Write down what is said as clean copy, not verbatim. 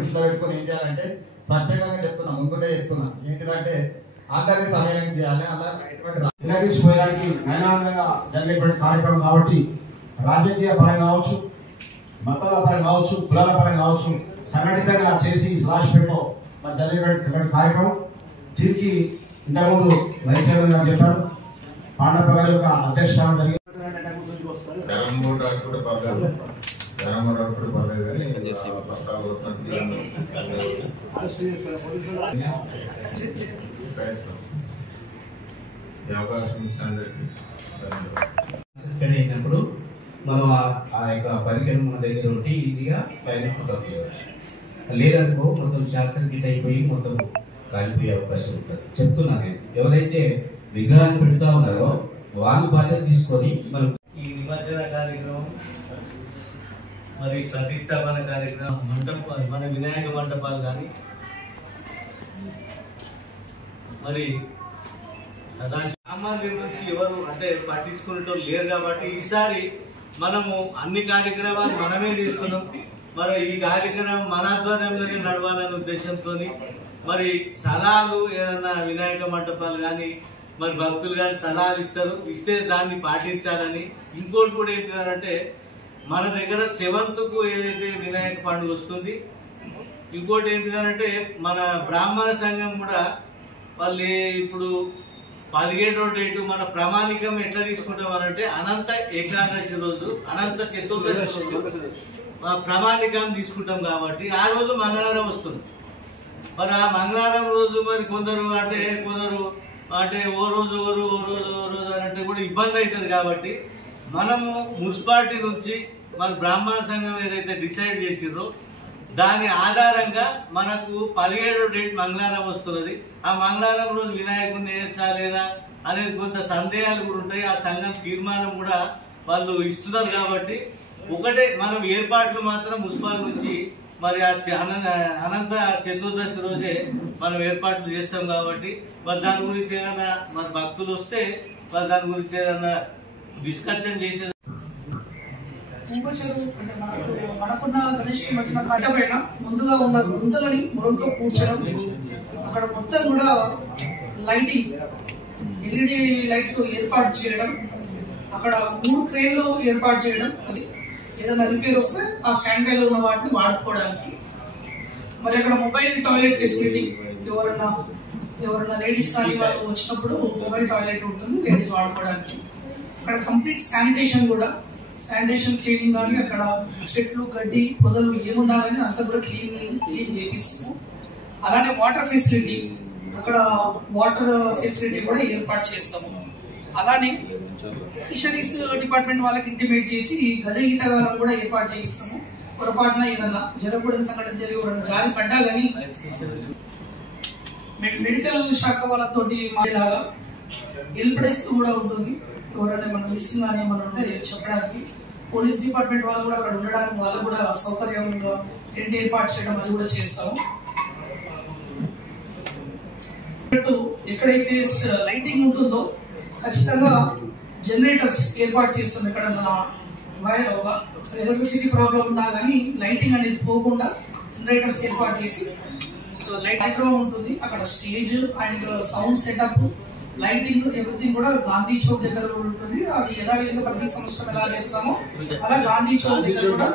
దృష్టిలో పెట్టుకుని ఏం చేయాలంటే ప్రత్యేకంగా చెప్తున్నా, ముందుండే చెప్తున్నా ఏంటిదంటే అందరినీ సమయం చేయాలి. అలా పోయడానికి నైనాంగా జరిగేటువంటి కార్యక్రమం కాబట్టి రాజకీయ పరంగా కావచ్చు, మతాల పరంగా కావచ్చు, కులాల పరంగా కావచ్చు సంఘటితంగా చేసి రాష్ట్రంలో మరి జరిగేటువంటి కార్యక్రమం. దీనికి ఇంతకుముందు వైద్యసేవ గారు చెప్పారు, పాండప్ప గారి యొక్క అధ్యక్షత జరిగింది. అయినప్పుడు మనం ఆ యొక్క పరికరం మన దగ్గర ఉంటే ఈజీగా పైన పుట్టప్ చేయవచ్చు. లేదనుకో మొత్తం శాస్త్రం గిట్ అయిపోయి మొత్తం కాలిపోయే అవకాశం ఉంటుంది. చెప్తున్నాను నేను, ఎవరైతే విగ్రహాన్ని పెడతా ఉన్నారో వాళ్ళు బాధ్యత తీసుకొని మనం ఈ నిమజ్జన కార్యక్రమం మరి ప్రతిష్టాపన కార్యక్రమం మన వినాయక మండపాలు కానీ మరి సామాన్యుల నుంచి ఎవరు అంటే పట్టించుకునేటో లేరు కాబట్టి ఈసారి మనము అన్ని కార్యక్రమాలు మనమే చేస్తున్నాం. మరి ఈ కార్యక్రమం మన ఆధ్వర్యంలోనే నడవాలనే ఉద్దేశంతో మరి సలహాలు ఏదన్నా వినాయక మండపాలు కానీ మరి భక్తులు కానీ సలహాలు ఇస్తే దాన్ని పాటించాలని. ఇంకోటి కూడా ఏంటంటే మన దగ్గర 7th ఏదైతే వినాయక పండుగ వస్తుంది, ఇంకోటి ఏంటిదంటే మన బ్రాహ్మణ సంఘం కూడా వాళ్ళు ఇప్పుడు 17వ డేటు మన ప్రామాణికం ఎట్లా తీసుకుంటాం అనంటే అనంత ఏకాదశి రోజు, అనంత చతుర్దశి రోజు ప్రామాణికం తీసుకుంటాం కాబట్టి ఆ రోజు మంగళవారం వస్తుంది. మరి ఆ మంగళవారం రోజు మరి కొందరు అంటే ఓ రోజు అంటే కూడా ఇబ్బంది అవుతుంది. కాబట్టి మనము మున్సిపాలిటీ నుంచి మన బ్రాహ్మణ సంఘం ఏదైతే డిసైడ్ చేసిండ్రో దాని ఆధారంగా మనకు 17వ డేట్ మంగళవారం వస్తున్నది. ఆ మంగళవారం రోజు వినాయకుడిని వేయచ్చా లేదా అనేది కొంత సందేహాలు కూడా ఉంటాయి. ఆ సంఘం తీర్మానం కూడా వాళ్ళు ఇస్తున్నారు. కాబట్టి ఒకటే మనం ఏర్పాట్లు మాత్రం మున్సిపాలిటీ నుంచి మరి అనంత చతుర్దశి రోజే మనం ఏర్పాట్లు చేస్తాం. కాబట్టి మరి దాని గురించి ఏదైనా మరి భక్తులు వస్తే మరి దాని గురించి ఏదైనా డిస్కషన్ చేసేది. చెరువు అంటే మనకున్న గణేష్ నిమజ్జన కట్టబడిన ముందుగా ఉన్న గుంతలని మొరంతో కూర్చడం, అక్కడ మొత్తం కూడా లైటింగ్ LED లైట్లు ఏర్పాటు చేయడం, అక్కడ 3 క్రేన్లు ఏర్పాటు చేయడం. అది ఏదైనా రిపేర్ వస్తే ఆ స్టాండ్ బై లో ఉన్న వాటిని వాడుకోవడానికి. మరి అక్కడ మొబైల్ టాయిలెట్ ఫెసిలిటీ, ఎవరన్నా లేడీస్ కానీ వాళ్ళు వచ్చినప్పుడు మొబైల్ టాయిలెట్ ఉంటుంది లేడీస్ వాడుకోవడానికి. అక్కడ కంప్లీట్ శానిటేషన్ క్లీనింగ్ కానీ అక్కడ చెట్లు గడ్డి పొదలు ఏమున్నా కానీ అంతా కూడా క్లీన్ చేపిస్తాము. అలానే వాటర్ ఫెసిలిటీ, అక్కడ వాటర్ ఫెసిలిటీ కూడా ఏర్పాటు చేస్తాము. అలానే ఫిషరీస్ డిపార్ట్మెంట్ వాళ్ళకి ఇంటిమేట్ చేసి గజ ఈతగాలను కూడా ఏర్పాటు చేయిస్తాము. పొరపాటున ఏదన్నా జరగకూడని సంఘటన జరిగి ఎవరైనా జారి పడ్డా కానీ మెడికల్ శాఖ వాళ్ళతోటి మాట్లాగా హెల్ప్ డెస్క్ కూడా ఉంటుంది. ఎవరైనా మనం మిస్సింగ్ కానీ ఏమైనా ఉంటే చెప్పడానికి. పోలీస్ డిపార్ట్మెంట్ వాళ్ళు కూడా అక్కడ ఉండడానికి వాళ్ళు కూడా సౌకర్యంగా టెంట్ ఏర్పాటు చేయడం అది కూడా చేస్తాము. ఎక్కడైతే లైటింగ్ ఉంటుందో ఖచ్చితంగా జనరేటర్స్ ఏర్పాటు చేస్తాం. ఎక్కడన్నా ఎలక్ట్రిసిటీ ప్రాబ్లం ఉన్నా కానీ లైటింగ్ అనేది పోకుండా జనరేటర్స్ ఏర్పాటు చేసి లైట్ కార్యక్రమం ఉంటుంది. అక్కడ stage and sound setup, lighting everything కూడా గాంధీ చౌక్ దగ్గర ఉంటుంది. అది యథావిధిగా ప్రతి సంవత్సరం ఎలా చేస్తామో అలా గాంధీ చౌక్ దగ్గర కూడా